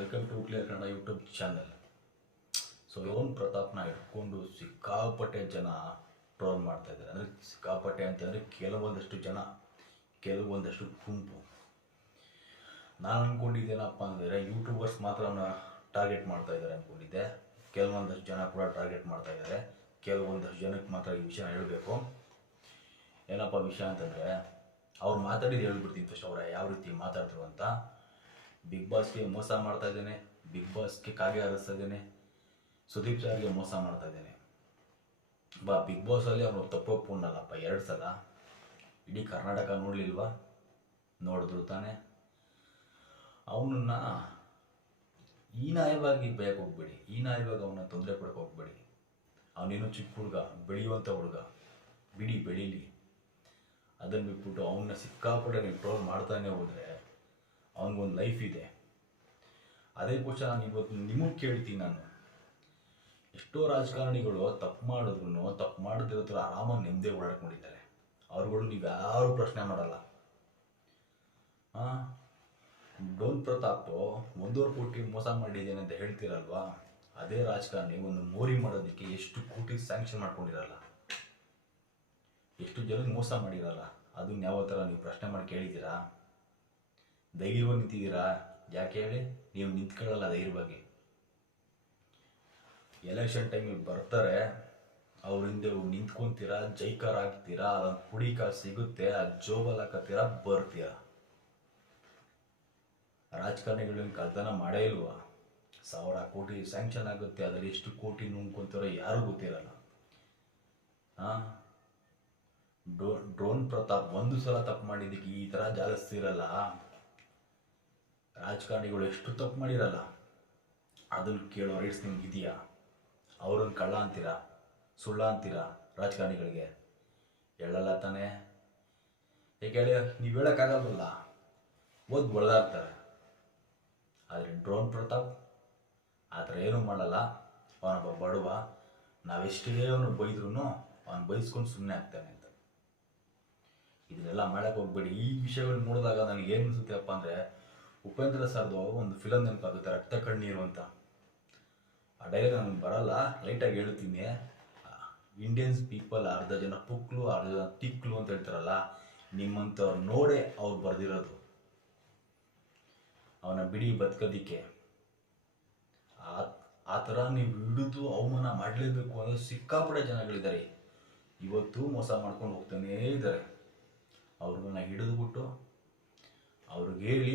Welcome to clear Kannada YouTube channel so loan ಪ್ರತಾಪ್ನ ಇಟ್ಕೊಂಡು ಸಿಕ್ಕಾಪಟ್ಟೆ ಜನ ಟ್ರೋಲ್ ಮಾಡ್ತಾ ಇದ್ದಾರೆ. ಅಂದರೆ ಸಿಕ್ಕಾಪಟ್ಟೆ ಅಂತಂದರೆ ಕೆಲವೊಂದಷ್ಟು ಜನ, ಕೆಲವೊಂದಷ್ಟು ಗುಂಪು. ನಾನು ಅಂದ್ಕೊಂಡಿದ್ದೇನಪ್ಪ ಅಂದರೆ ಯೂಟ್ಯೂಬರ್ಸ್ ಮಾತ್ರ ಟಾರ್ಗೆಟ್ ಮಾಡ್ತಾ ಇದ್ದಾರೆ ಅಂದ್ಕೊಂಡಿದ್ದೆ ಕೆಲವೊಂದಷ್ಟು ಜನ ಕೂಡ ಟಾರ್ಗೆಟ್ ಮಾಡ್ತಾ ಇದ್ದಾರೆ. ಕೆಲವೊಂದಷ್ಟು ಜನಕ್ಕೆ ಮಾತ್ರ ಈ ವಿಷಯ ಹೇಳಬೇಕು. ಏನಪ್ಪ ವಿಷಯ ಅಂತಂದರೆ, ಅವ್ರು ಮಾತಾಡಿದ್ದು ಹೇಳ್ಬಿಡ್ತೀನಿ ಫಸ್ಟ್ ಅವರ, ಯಾವ ರೀತಿ ಮಾತಾಡಿದ್ರು ಅಂತ. ಬಿಗ್ ಬಾಸ್ಗೆ ಮೋಸ ಮಾಡ್ತಾ ಇದ್ದೇನೆ. ಬಿಗ್ ಬಾಸ್ಗೆ ಕಾಗೆ ಹರಿಸ್ತಾ ಇದ್ದೇನೆ. ಸುದೀಪ್ ಸರ್ಗೆ ಮೋಸ ಮಾಡ್ತಾ ಇದ್ದೇನೆ. ಬಾ ಬಿಗ್ ಬಾಸಲ್ಲಿ ಅವನು ತಪ್ಪು ಒಪ್ಕೊಂಡಲ್ಲಪ್ಪ, ಎರಡು ಸಲ. ಇಡೀ ಕರ್ನಾಟಕ ನೋಡಲಿಲ್ವಾ? ನೋಡಿದ್ರು ತಾನೆ. ಅವನನ್ನ ಹೀನಾಯವಾಗಿ ಬಯಕ್ಕೆ ಹೋಗ್ಬೇಡಿ. ಹೀನಾಯವಾಗಿ ಅವನ ತೊಂದರೆ ಕೊಡಕ್ಕೆ ಹೋಗ್ಬೇಡಿ. ಅವನೇನು ಚಿಕ್ಕ ಹುಡುಗ ಬೆಳೆಯುವಂಥ ಹುಡುಗ. ಬಿಡಿ, ಬೆಳೀಲಿ. ಅದನ್ನು ಬಿಟ್ಬಿಟ್ಟು ಅವನ್ನ ಸಿಕ್ಕಾಪಟ್ಟೆ ನೀವು ಟ್ರೋಲ್ ಮಾಡ್ತಾನೆ ಹೋದರೆ ಅವನಿಗೊಂದು ಲೈಫ್ ಇದೆ. ಅದಕ್ಕೋಸ್ಕರ ನಾನು ಇವತ್ತು ನಿಮಗೆ ಕೇಳ್ತೀನಿ ನಾನು. ಎಷ್ಟೋ ರಾಜಕಾರಣಿಗಳು ತಪ್ಪು ಮಾಡಿದ್ರು ತಪ್ಪು ಮಾಡದಿರೋ ಥರ ಆರಾಮಾಗಿ ನೆಮ್ಮದಿ ಓಡಾಡ್ಕೊಂಡಿದ್ದಾರೆ. ಅವ್ರುಗಳು ನೀವು ಯಾರು ಪ್ರಶ್ನೆ ಮಾಡಲ್ಲ. ಹಾಂ ಡೋನ್ ಪ್ರತಾಪ್ ಒಂದೂವರೆ ಕೋಟಿ ಮೋಸ ಮಾಡಿದ್ದೇನೆ ಅಂತ ಹೇಳ್ತಿರಲ್ವಾ? ಅದೇ ರಾಜಕಾರಣಿ ಒಂದು ಮೋರಿ ಮಾಡೋದಕ್ಕೆ ಎಷ್ಟು ಕೋಟಿ ಸ್ಯಾಂಕ್ಷನ್ ಮಾಡ್ಕೊಂಡಿರಲ್ಲ? ಎಷ್ಟು ಜನಕ್ಕೆ ಮೋಸ ಮಾಡಿರಲ್ಲ? ಅದನ್ನ ಯಾವ ಥರ ನೀವು ಪ್ರಶ್ನೆ ಮಾಡಿ ಕೇಳಿದ್ದೀರಾ? ಧೈರ್ಯವಾಗಿ ನಿಂತಿದ್ದೀರಾ? ಯಾಕೆ ಹೇಳಿ? ನೀವು ನಿಂತ್ಕೊಳ್ಳಲ್ಲ ಧೈರ್ಯವಾಗಿ ಎಲೆಕ್ಷನ್ ಟೈಮಿಗೆ ಬರ್ತಾರೆ. ಅವ್ರ ಹಿಂದೆ ನಿಂತ್ಕೊಂತೀರಾ? ಜೈಕಾರ ಹಾಕ್ತೀರಾ ಅದೊಂದು ಪುಡಿಕ ಸಿಗುತ್ತೆ. ಅದು ಜೋಬಲ್ ಹಾಕತ್ತೀರಾ? ಬರ್ತೀರಾ ರಾಜಕಾರಣಿಗಳನ್ನ ಕಳ್ತನ ಮಾಡೇ ಇಲ್ವಾ? ಸಾವಿರ ಕೋಟಿ ಸ್ಯಾಂಕ್ಷನ್ ಆಗುತ್ತೆ. ಅದರಲ್ಲಿ ಎಷ್ಟು ಕೋಟಿ ನುಂಗ್ಕೊಂತಾರೋ ಯಾರೂ ಗೊತ್ತಿರಲ್ಲ. ಹಾಂ ಡ್ರೋ, ಡ್ರೋನ್ ಪ್ರತಾಪ್, ಒಂದು ಸಲ ತಪ್ಪು ಮಾಡಿದ್ದಕ್ಕೆ ಈ ಥರ ಜಾಲಿಸ್ತಿರಲ್ಲ? ರಾಜಕಾರಣಿಗಳು ಎಷ್ಟು ತಪ್ಪು ಮಾಡಿರಲ್ಲ? ಅದನ್ನು ಕೇಳೋ ರೈಟ್ಸ್ ನಿಮ್ಗೆ ಇದೆಯಾ? ಅವ್ರನ್ನ ಕಳ್ಳ ಅಂತೀರಾ? ಸುಳ್ಳ ಅಂತೀರಾ ರಾಜಕಾರಣಿಗಳಿಗೆ? ಹೇಳಲ್ಲ ತಾನೇ. ಹೇಳಿ, ನೀವು ಹೇಳೋಕ್ಕಾಗಲ್ವಲ್ಲ? ಓದ್ ಹೊಡೆದಾಡ್ತಾರೆ ಆದರೆ ಡ್ರೋನ್ ಪ್ರತಾಪ್, ಆ ಥರ ಏನೂ ಮಾಡಲ್ಲ. ಅವನೊಬ್ಬ ಬಡವ. ನಾವೆಷ್ಟೇ ಅವನು ಬೈದ್ರು ಅವನು ಬೈಸ್ಕೊಂಡು ಸುಮ್ಮನೆ ಆಗ್ತಾನೆ ಅಂತ. ಇದನ್ನೆಲ್ಲ ಮಾಡಕ್ಕೆ ಹೋಗ್ಬೇಡಿ. ಈ ವಿಷಯಗಳು ನೋಡಿದಾಗ ನನಗೆ ಏನು ಅನಿಸುತ್ತೆಪ್ಪ ಅಂದರೆ ಉಪೇಂದ್ರ ಸರ್ದು ಒಂದು ಫಿಲಮ್ ನೆನಪಾಗುತ್ತೆ ರಕ್ತ ಕಣ್ಣೀರು ಅಂತ. ಆ ಡೈಲಾಗ್ ನನಗೆ ಬರಲ್ಲ ಲೈಟಾಗಿ ಹೇಳ್ತೀನಿ. ಇಂಡಿಯನ್ಸ್ ಪೀಪಲ್ ಅರ್ಧ ಜನ ಪುಕ್ಲು, ಅರ್ಧ ಜನ ತಿಕ್ಲು ಅಂತ ಹೇಳ್ತಾರಲ್ಲ, ನಿಮ್ಮಂಥವ್ರು ನೋಡೆ ಅವ್ರು ಬರೆದಿರೋದು. ಅವನ ಬಿಡಿ ಬದುಕೋದಿಕ್ಕೆ. ಆ ಆ ಥರ ನೀವು ಹಿಡಿದು ಅವಮಾನ ಮಾಡಲೇಬೇಕು ಅನ್ನೋ ಸಿಕ್ಕಾಪಡೆ ಜನಗಳಿದ್ದಾರೆ. ಇವತ್ತು ಮೋಸ ಮಾಡ್ಕೊಂಡು ಹೋಗ್ತಾನೇ ಇದ್ದಾರೆ. ಅವ್ರನ್ನ ಹಿಡಿದುಬಿಟ್ಟು, ಅವ್ರಿಗೆ ಹೇಳಿ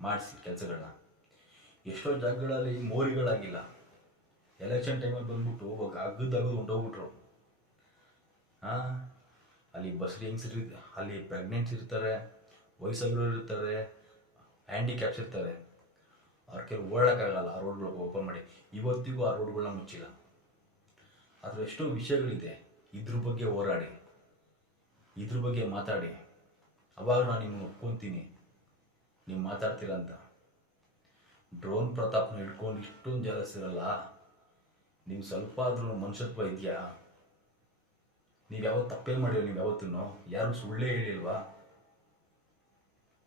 ಮಾಡಿಸಿ ಕೆಲಸಗಳನ್ನ ಎಷ್ಟೋ ಜಾಗಗಳಲ್ಲಿ ಮೋರಿಗಳಾಗಿಲ್ಲ. ಎಲೆಕ್ಷನ್ ಟೈಮಲ್ಲಿ ಬಂದ್ಬಿಟ್ಟು ಅಗ್ಗದಗ್ಗದು ಹೊಂಟೋಗ್ಬಿಟ್ರು ಹಾಂ ಅಲ್ಲಿ ಬಸ್ ಹೆಂಗ್ಸ್ ಅಲ್ಲಿ ಪ್ರೆಗ್ನೆಂಟ್ಸ್ ಇರ್ತಾರೆ, ವಯಸ್ಸಾಗಿರೋರು ಇರ್ತಾರೆ ಹ್ಯಾಂಡಿಕ್ಯಾಪ್ಸ್ ಇರ್ತಾರೆ. ಅವ್ರ ಕೆಲವು ಓಡೋಕ್ಕಾಗಲ್ಲ ಆ ರೋಡ್ಗಳು ಓಪನ್ ಮಾಡಿ. ಇವತ್ತಿಗೂ ಆ ರೋಡ್ಗಳನ್ನ ಮುಚ್ಚಿಲ್ಲ. ಆದರೆ ಎಷ್ಟೋ ವಿಷಯಗಳಿದೆ, ಇದ್ರ ಬಗ್ಗೆ ಹೋರಾಡಿ, ಇದ್ರ ಬಗ್ಗೆ ಮಾತಾಡಿ. ಅವಾಗ ನಾನು ನಿಮ್ಮನ್ನು ಒಪ್ಕೊತೀನಿ. ನೀವು ಮಾತಾಡ್ತೀರ ಅಂತ ಡ್ರೋನ್ ಪ್ರತಾಪ್ನ ಹಿಡ್ಕೊಂಡು ಇಷ್ಟೊಂದು ಜಲಸ್ ಇರಲ್ಲ ನಿಮ್ಗೆ ಸ್ವಲ್ಪ ಆದ್ರೂ ಮನುಷ್ಯತ್ವ ಇದೆಯಾ? ನೀವು ಯಾವತ್ತು ತಪ್ಪೇ ಮಾಡಿಲ್ಲ ನೀವು ಯಾವತ್ತೂ ಯಾರು ಸುಳ್ಳೇ ಹೇಳಿಲ್ವಾ?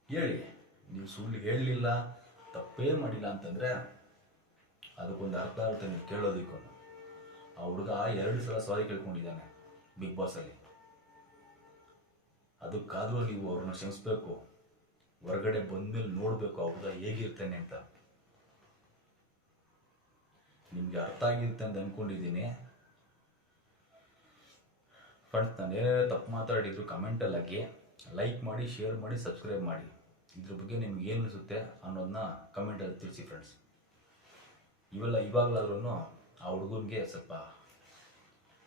ಹೇಳಿ. ನೀವು ಸುಳ್ಳು ಹೇಳಲಿಲ್ಲ ತಪ್ಪೇ ಮಾಡಿಲ್ಲ ಅಂತಂದರೆ ಅದಕ್ಕೊಂದು ಅರ್ಥ ಆಗುತ್ತೆ ನೀವು ಕೇಳೋದಕ್ಕೂ ಆ ಹುಡುಗ ಎರಡು ಸಲ ಸಾರಿ ಕೇಳ್ಕೊಂಡಿದ್ದಾನೆ ಬಿಗ್ ಬಾಸಲ್ಲಿ. ಅದಕ್ಕಾದರೂ ನೀವು ಅವ್ರನ್ನ ಕ್ಷಮಿಸ್ಬೇಕು. ಹೊರಗಡೆ ಬಂದ್ಮೇಲೆ ನೋಡಬೇಕು ಹುಡುಗ ಹೇಗಿರ್ತಾನೆ ಅಂತ. ನಿಮಗೆ ಅರ್ಥ ಆಗಿರುತ್ತೆ ಅಂತ ಅಂದ್ಕೊಂಡಿದ್ದೀನಿ ಫ್ರೆಂಡ್ಸ್ ನಾನು ಏನೇನೇ ತಪ್ಪು ಮಾತಾಡಿದ್ರು ಕಮೆಂಟಲ್ಲಿ ಹಾಕಿ. ಲೈಕ್ ಮಾಡಿ ಶೇರ್ ಮಾಡಿ ಸಬ್ಸ್ಕ್ರೈಬ್ ಮಾಡಿ. ಇದ್ರ ಬಗ್ಗೆ ನಿಮ್ಗೆ ಏನು ಅನಿಸುತ್ತೆ ಅನ್ನೋದನ್ನ ಕಮೆಂಟಲ್ಲಿ ತಿಳಿಸಿ ಫ್ರೆಂಡ್ಸ್ ಇವೆಲ್ಲ ಇವಾಗಲಾದ್ರೂ ಆ ಹುಡುಗನಿಗೆ ಸ್ವಲ್ಪ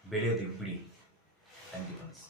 ಬೆಳೆಯೋದಿಗೆ ಬಿಡಿ. Thank you friends